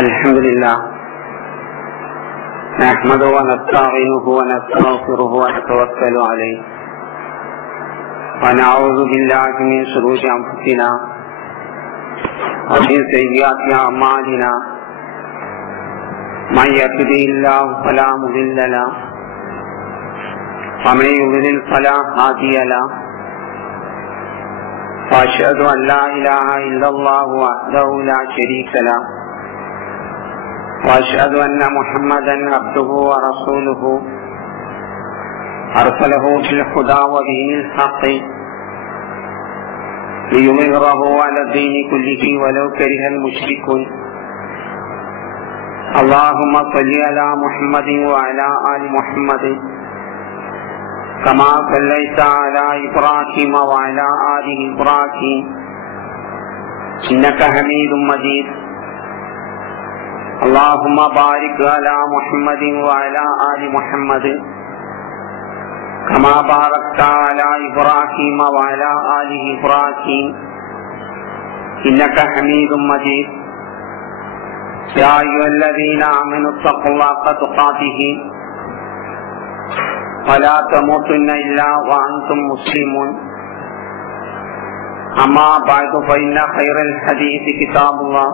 الحمد لله نحمده ونستعينه ونستغفره ونتوكل عليه ونعوذ بالله من شرور أنفسنا ومن سيئات أعمالنا من يهده الله فلا مضل له ومن يضلل فلا هادي له وأشهد أن لا إله إلا الله وحده لا شريك له وأشهد أن محمدا عبده ورسوله أرسله بالهدى ودين الحق ليظهره على الدين كله ولو كره المشركون. اللهم صل على محمد وعلى آل محمد كما صليت على إبراهيم وعلى آل إبراهيم إنك حميد مجيد. اللهم بارك على محمد وعلى آل محمد كما باركت على إبراهيم وعلى آل إبراهيم إنك حميد مجيد. يا أيها الذين آمنوا اتقوا الله حق تقاته ولا تموتن إلا وأنتم مسلمون. أما بعد فإن خير الحديث كتاب الله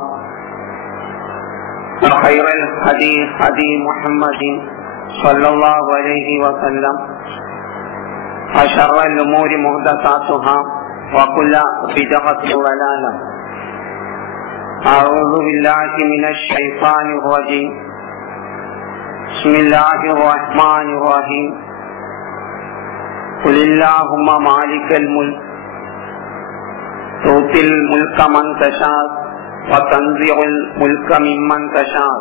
وخير الهدي هدي محمد صلى الله عليه وسلم وشر الأمور محدثاتها وكل بدعة ضلالة. أعوذ بالله من الشيطان الرجيم. بسم الله الرحمن الرحيم. قل اللهم مالك الملك تؤتي الملك من تشاء وتنزع الملك ممن تشاء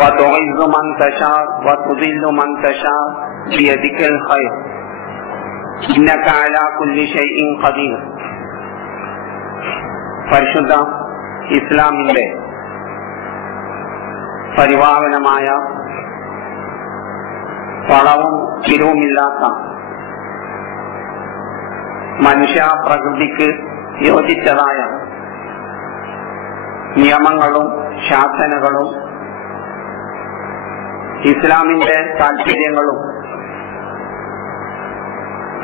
وتعز من تشاء وتذل من تشاء بيدك الخير إنك على كل شيء قدير. പരിശുദ്ധ ഇസ്ലാമിന്റെ പരിപാവനമായ വളവും തിരിവുമില്ലാത്ത മനുഷ്യ പ്രകൃതിക്ക് യോജിച്ചതായ നിയമങ്ങളും ശാസനകളും ഇസ്ലാമിന്റെ താല്പര്യങ്ങളും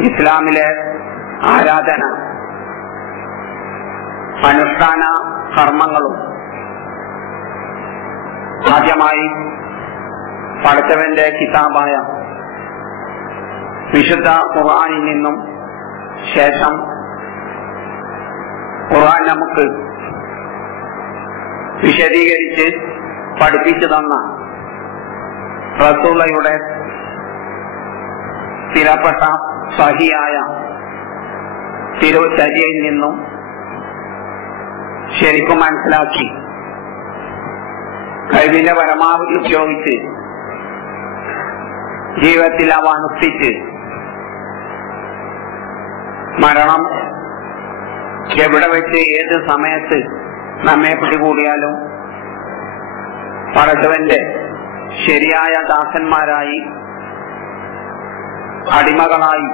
ഇസ്ലാമിലെ ആരാധന അനുഷ്ഠാന കർമ്മങ്ങളും ആദ്യമായി പടച്ചവന്റെ കിതാബായ വിശുദ്ധ ഖുർആനിൽ നിന്നും ശേഷം ഖുർആൻ നമുക്ക് വിശദീകരിച്ച് പഠിപ്പിച്ചു തന്ന റസൂലുള്ളാഹിയുടെ സ്ഥിരപ്പെട്ട സഹിയായ തിരുചര്യയിൽ നിന്നും ശരിക്കും മനസ്സിലാക്കി കഴിവിന്റെ പരമാവധി ഉപയോഗിച്ച് ജീവിതത്തിൽ അവ അനുഷ്ഠിച്ച് മരണം എവിടെ വെച്ച് ഏത് സമയത്ത് നമ്മെ പിടികൂടിയാലും പടച്ചവന്റെ ശരിയായ ദാസന്മാരായി അടിമകളായി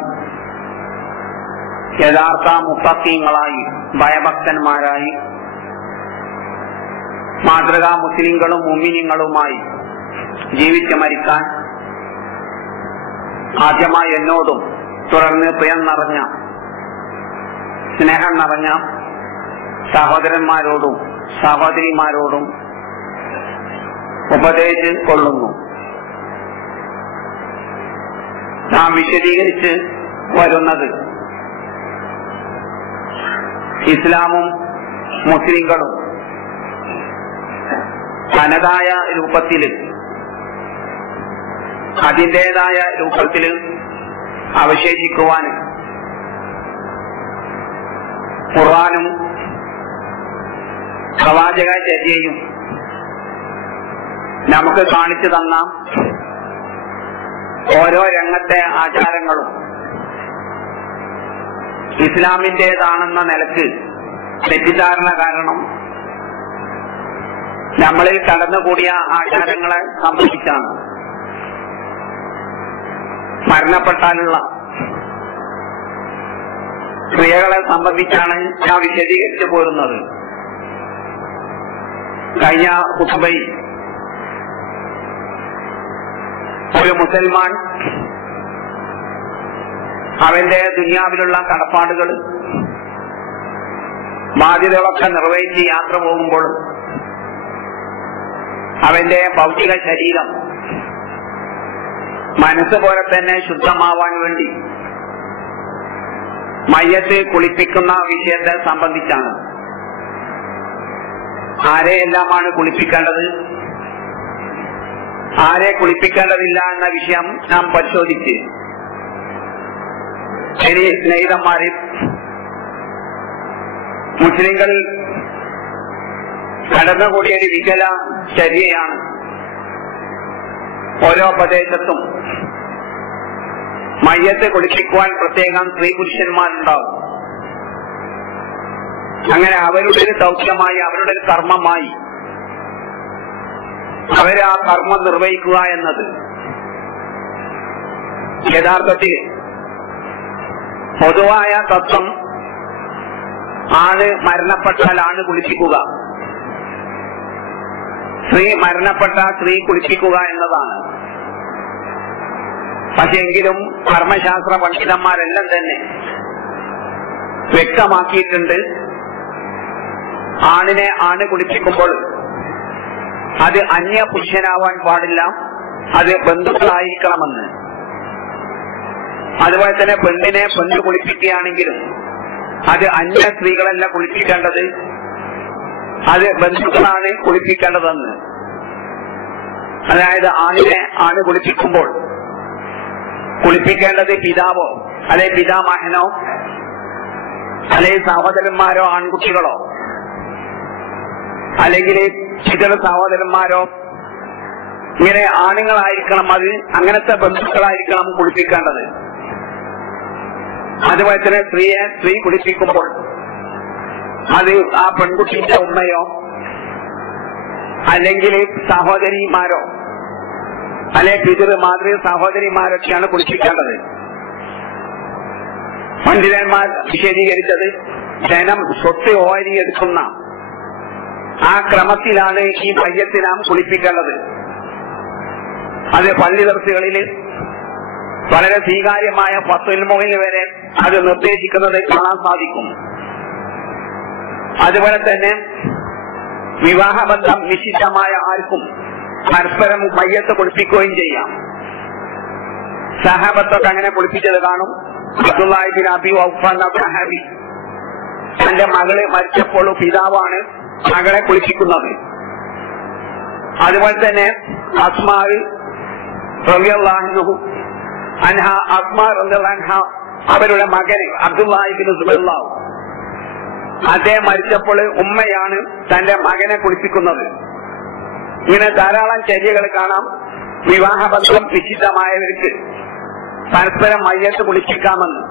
യഥാർത്ഥ മുത്തഖീങ്ങളായി ഭയഭക്തന്മാരായി മാതൃകാ മുസ്ലിങ്ങളും മുഅ്മിനീങ്ങളുമായി ജീവിച്ച് മരിക്കാൻ ആദ്യമായി എന്നോടും തുടർന്ന് പ്രിയം നിറഞ്ഞ സ്നേഹം നിറഞ്ഞ സഹോദരന്മാരോടും സഹോദരിമാരോടും ഉപദേശിച്ച് കൊള്ളുന്നു. നാം വിശദീകരിച്ച് വരുന്നത് ഇസ്ലാമും മുസ്ലിങ്ങളും തനതായ രൂപത്തിൽ അതിൻ്റെതായ രൂപത്തിൽ അവശേഷിക്കുവാൻ ഖുർആനും പ്രവാചക ചര്യയും നമുക്ക് കാണിച്ചു തന്ന ഓരോ രംഗത്തെ ആചാരങ്ങളും ഇസ്ലാമിൻ്റെതാണെന്ന നിലക്ക് തെറ്റിദ്ധാരണ കാരണം നമ്മളിൽ കടന്നുകൂടിയ ആചാരങ്ങളെ സംബന്ധിച്ചാണ്. മരണപ്പെട്ടാലുള്ള ക്രിയകളെ സംബന്ധിച്ചാണ് ഞാൻ വിശദീകരിച്ചു പോരുന്നത്. കഴിഞ്ഞ ഖുത്ബയിൽ ഒരു മുസൽമാൻ അവന്റെ ദുനിയാവിലുള്ള കടപ്പാടുകൾ ബാധ്യതകളൊക്കെ നിർവഹിച്ച് യാത്ര പോകുമ്പോൾ അവന്റെ ഭൗതിക ശരീരം മനസ്സ് പോലെ തന്നെ ശുദ്ധമാവാൻ വേണ്ടി മയ്യത്ത് കുളിപ്പിക്കുന്ന വിഷയത്തെ സംബന്ധിച്ചാണ്. ആരെയെല്ലാമാണ് കുളിപ്പിക്കേണ്ടത്, ആരെ കുളിപ്പിക്കേണ്ടതില്ല എന്ന വിഷയം നാം പരിശോധിച്ച് ശരി സ്നേഹിതന്മാരെ, മുസ്ലിങ്ങൾ കടന്നുകൂടിയ ഒരു വികല ചര്യയാണ്. ഓരോ പ്രദേശത്തും മയ്യത്ത് കുളിപ്പിക്കുവാൻ പ്രത്യേകം സ്ത്രീ പുരുഷന്മാരുണ്ടാവും. അങ്ങനെ അവരുടെ ഒരു ദൗത്യമായി, അവരുടെ ഒരു കർമ്മമായി അവര് ആ കർമ്മം നിർവഹിക്കുക എന്നത് യഥാർത്ഥത്തിൽ പൊതുവായ തത്വം ആണ് മരണപ്പെട്ടാൽ ആണ് കുളിപ്പിക്കുക, സ്ത്രീ മരണപ്പെട്ട സ്ത്രീ കുളിപ്പിക്കുക എന്നതാണ്. പക്ഷെ എങ്കിലും കർമ്മശാസ്ത്ര പണ്ഡിതന്മാരെല്ലാം തന്നെ വ്യക്തമാക്കിയിട്ടുണ്ട്, ആണിനെ ആണ് കുളിപ്പിക്കുമ്പോൾ അത് അന്യ പുരുഷനാവാൻ പാടില്ല, അത് ബന്ധുക്കളായിരിക്കണമെന്ന്. അതുപോലെ തന്നെ പെണ്ണിനെ പെണ്ണ് കുളിപ്പിക്കുകയാണെങ്കിലും അത് അന്യ സ്ത്രീകളല്ല കുളിപ്പിക്കേണ്ടത്, അത് ബന്ധുക്കളാണ് കുളിപ്പിക്കേണ്ടതെന്ന്. അതായത് ആണിനെ ആണ് കുളിപ്പിക്കുമ്പോൾ കുളിപ്പിക്കേണ്ടത് പിതാവോ അല്ലെ പിതാമഹനോ അല്ലെ സഹോദരന്മാരോ ആൺകുട്ടികളോ അല്ലെങ്കിൽ ചില സഹോദരന്മാരോ ഇങ്ങനെ ആണുങ്ങളായിരിക്കണം, അത് അങ്ങനത്തെ ബന്ധുക്കളായിരിക്കണം കുളിപ്പിക്കേണ്ടത്. അതുപോലെ തന്നെ സ്ത്രീ കുളിപ്പിക്കുമ്പോൾ അത് ആ പെൺകുട്ടിന്റെ ഉമ്മയോ അല്ലെങ്കിൽ സഹോദരിമാരോ അല്ലെ മാതൃ സഹോദരിമാരൊക്കെയാണ് കുളിപ്പിക്കേണ്ടത്. പണ്ഡിതന്മാർ വിശദീകരിച്ചത് ജനം സ്വത്ത് ഓരിയെടുക്കുന്ന ആ ക്രമത്തിലാണ് ഈ മയ്യത്ത് നാം കുളിപ്പിക്കേണ്ടത്. അത് പള്ളി ദർസുകളിൽ വളരെ സ്വീകാര്യമായ ഫത്വൽ മുഅ്മിൻ വരെ അത് നിർദ്ദേശിക്കുന്നത് കാണാൻ സാധിക്കും. അതുപോലെ തന്നെ വിവാഹബന്ധം നിശ്ചിതമായ ആർക്കും പരസ്പരം മയ്യത്ത് കുളിപ്പിക്കുകയും ചെയ്യാം. സഹാബത്തൊക്കെ അങ്ങനെ കുളിപ്പിച്ചത് കാണും. അബ്ദുല്ലാഹി ബിൻ അബി ഔഫ എന്ന സഹാബി തന്റെ മകള് മരിച്ചപ്പോൾ പിതാവാണ് മകളെ കുളിപ്പിക്കുന്നത്. അതുപോലെ തന്നെ അസ്മാ റളിയല്ലാഹു അൻഹ അവരുടെ മകന് അബ്ദുല്ലാഹി ബിൻ സുബൈർ അദ്ദേഹം മരിച്ചപ്പോൾ ഉമ്മയാണ് തന്റെ മകനെ കുളിപ്പിക്കുന്നത്. ഇങ്ങനെ ധാരാളം ചര്യകൾ കാണാം. വിവാഹബന്ധം നിശ്ചിതമായവർക്ക് പരസ്പരം മയ്യത്ത് കുളിപ്പിക്കാമെന്ന്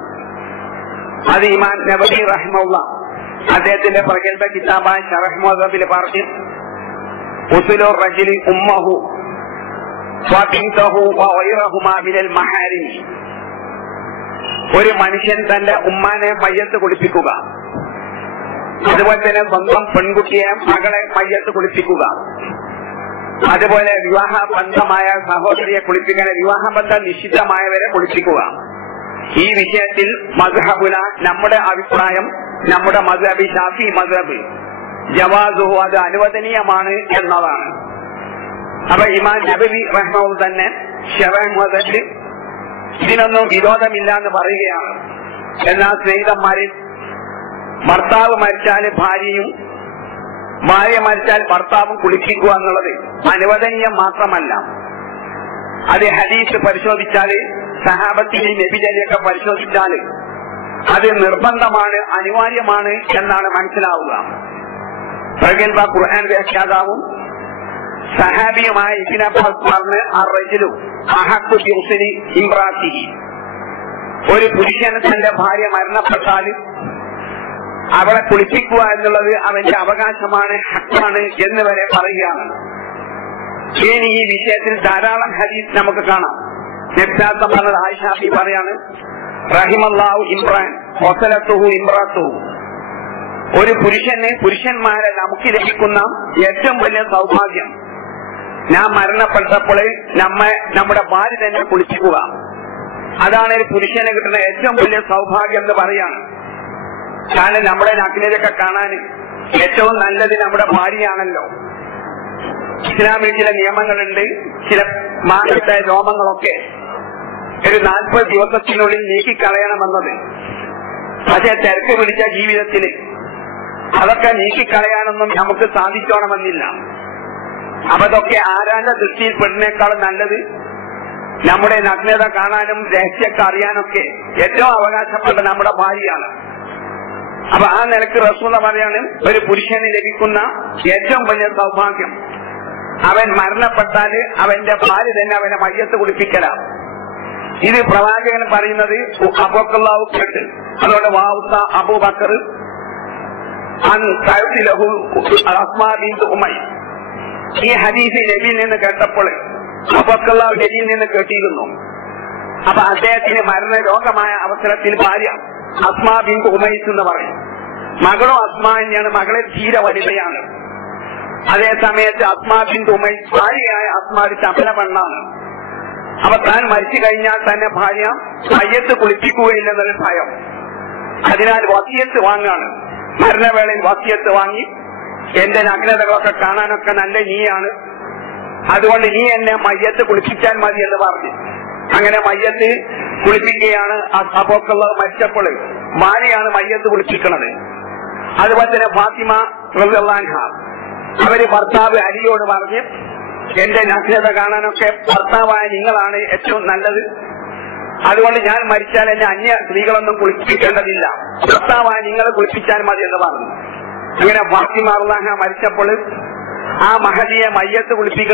അത് ഇമാം നബവി റഹിമഹുല്ലാഹ് അദ്ദേഹത്തിന്റെ പ്രഗൽഭ കിതാബായ ശറഹ് മുഹദ്ദബിൽ പറഞ്ഞു, ഉസുലു റജുലി ഉമ്മഹു വബിൻതഹു വഗൈറഹുമാ മിനൽ മഹാരിം. ഒരു മനുഷ്യൻ തന്റെ ഉമ്മാനെ മയ്യത്ത് കുളിപ്പിക്കുക, അതുപോലെ തന്നെ സ്വന്തം പെൺകുട്ടിയെ മകളെ മയ്യത്ത് കുളിപ്പിക്കുക, അതുപോലെ വിവാഹബന്ധമായ സഹോദരിയെ കുളിപ്പിക്കാൻ വിവാഹബന്ധം നിശ്ചിതമായവരെ കുളിപ്പിക്കുക. ഈ വിഷയത്തിൽ മദ്ഹബുന നമ്മുടെ അഭിപ്രായം, നമ്മുടെ മദ്ഹബ് ശാഫി മദ്ഹബ് ജവാസുഹു അത് അനുവദനീയമാണ് എന്നതാണ്. അപ്പൊ ഇമാം നബവി റഹ്മഹു തന്നെ ശറഹ് മുഹദ്ദബിൽ ഇതിനൊന്നും വിരോധമില്ല എന്ന് പറയുകയാണ്. എന്നാൽ സ്നേഹിതന്മാരിൽ ഭർത്താവ് മരിച്ചാൽ ഭാര്യയും ഭാര്യ മരിച്ചാൽ ഭർത്താവും കുളിപ്പിക്കുക എന്നുള്ളത് അനുവദനീയം മാത്രമല്ല, അത് ഹദീസ് പരിശോധിച്ചാല് സഹാബത്തിന്റെ നബിചര്യയൊക്കെ പരിശോധിച്ചാല് അത് നിർബന്ധമാണ്, അനിവാര്യമാണ് എന്നാണ് മനസ്സിലാവുക. പ്രഗൽഭ ഖുർആൻ വ്യാഖ്യാതാവും സഹാബിയുമായ ഇബ്നു അബ്ബാസ് പറഞ്ഞ് അർറജുലു അഹഖു ബിഹുസ്നി ഇംറാത്തിഹി, ഒരു പുരുഷൻ തന്റെ ഭാര്യ മരണപ്പെട്ടാൽ അവളെ കുളിപ്പിക്കുക എന്നുള്ളത് അവന്റെ അവകാശമാണ്, ഹക്കാണ് എന്ന് വരെ പറയുകയാണ്. ഇനി ഈ വിഷയത്തിൽ ധാരാളം ഹദീസ് നമുക്ക് കാണാം. നബ്സാസം പറഞ്ഞത് ആയിഷാബി പറയാണ്, റഹിമല്ലാഹു ഇംറാൻ വസലത്തുഹു ഇംറാത്തുഹു, ഒരു പുരുഷന്മാരെ നമുക്ക് ലഭിക്കുന്ന ഏറ്റവും വലിയ സൗഭാഗ്യം, ഞാൻ മരണപ്പെട്ടപ്പോൾ നമ്മുടെ ഭാര്യ തന്നെ കുളിപ്പിക്കുക. അതാണ് ഒരു പുരുഷന് കിട്ടുന്ന ഏറ്റവും വലിയ സൗഭാഗ്യം എന്ന് പറയാണ്. കാരണം നമ്മുടെ നഗ്നതയൊക്കെ കാണാൻ ഏറ്റവും നല്ലത് നമ്മുടെ ഭാര്യയാണല്ലോ. ഇസ്ലാമിൽ ചില നിയമങ്ങളുണ്ട്. ചില മാനത്തെ രോമങ്ങളൊക്കെ ഒരു 40 ദിവസത്തിനുള്ളിൽ നീക്കിക്കളയണമെന്നത്. പക്ഷെ തിരക്ക് പിടിച്ച ജീവിതത്തിൽ അതൊക്കെ നീക്കിക്കളയാനൊന്നും നമുക്ക് സാധിക്കണമെന്നില്ല. അപ്പൊ അതൊക്കെ ആരാന്റെ ദൃഷ്ടിയിൽ പെടുന്നേക്കാളും നല്ലത് നമ്മുടെ നഗ്നത കാണാനും രഹസ്യമൊക്കെ അറിയാനൊക്കെ ഏറ്റവും അവകാശപ്പെട്ട നമ്മുടെ ഭാര്യയാണ്. അപ്പൊ ആ നിലക്ക് റസൂൽ പറയാണ്, ഒരു പുരുഷന് ലഭിക്കുന്ന ഏറ്റവും വലിയ സൗഭാഗ്യം, അവൻ മരണപ്പെട്ടാൽ അവന്റെ ഭാര്യ തന്നെ അവനെ മയ്യത്ത് കുടിപ്പിക്കലാണ്. ഇത് പ്രവാചകൻ പറയുന്നത് അബൂബക്കർ കേട്ട്. അതുകൊണ്ട് വാവുത്ത അബൂബക്കർ ഈ ഹദീസ് നബിയിൽ നിന്ന് കേട്ടപ്പോൾ അബൂബക്കർ നബിയിൽ നിന്ന് കേട്ടിരുന്നു. അപ്പൊ അദ്ദേഹത്തിന് മരണരോഗമായ അവസരത്തിൽ ഭാര്യ അസ്മാ ബിൻത് ഉമൈസ് എന്ന് പറയും. മകളും അസ്മാ തന്നെയാണ്. മകളെ തീരെ വനിതയാണ്. അതേ സമയത്ത് അസ്മാ ബിൻത് ഉമൈസ് ഭാര്യയായ അസ്മാ ഒരു ചപല പെണ്ണാണ്. അപ്പൊ താൻ മരിച്ചു കഴിഞ്ഞാൽ തന്നെ ഭാര്യ മയ്യത്ത് കുളിപ്പിക്കുകയില്ലെന്നൊരു ഭയം. അതിനാൽ വസിയത്ത് വാങ്ങാണ്. മരണവേളയിൽ വസിയത്ത് വാങ്ങി, എന്റെ നഗ്നതകളൊക്കെ കാണാനൊക്കെ നല്ല നീയാണ്, അതുകൊണ്ട് നീ എന്നെ മയ്യത്ത് കുളിപ്പിച്ചാൽ മതി എന്ന് പറഞ്ഞു. അങ്ങനെ മയ്യത്ത് കുളിപ്പിക്കുകയാണ്. അബൂബക്കർ മരിച്ചപ്പോൾ ഭാര്യയാണ് മയ്യത്ത് കുളിപ്പിക്കുന്നത്. അതുപോലെ തന്നെ ഫാത്തിമ റളിയല്ലാഹു അൻഹ അവര് ഭർത്താവ് അലിയോട് പറഞ്ഞ്, എന്റെ നഗ്നത കാണാനൊക്കെ ഭർത്താവായ നിങ്ങളാണ് ഏറ്റവും നല്ലത്, അതുകൊണ്ട് ഞാൻ മരിച്ചാൽ എന്നെ അന്യ സ്ത്രീകളൊന്നും കുളിപ്പിക്കേണ്ടതില്ല, ഭർത്താവായ നിങ്ങളെ കുളിപ്പിച്ചാൽ മതി എന്ന് പറഞ്ഞു. അങ്ങനെ ഫാത്തിമ റളിയല്ലാഹു അൻഹ മരിച്ചപ്പോൾ ആ മഹദിയെ മയ്യത്ത് കുളിപ്പിക്കുന്ന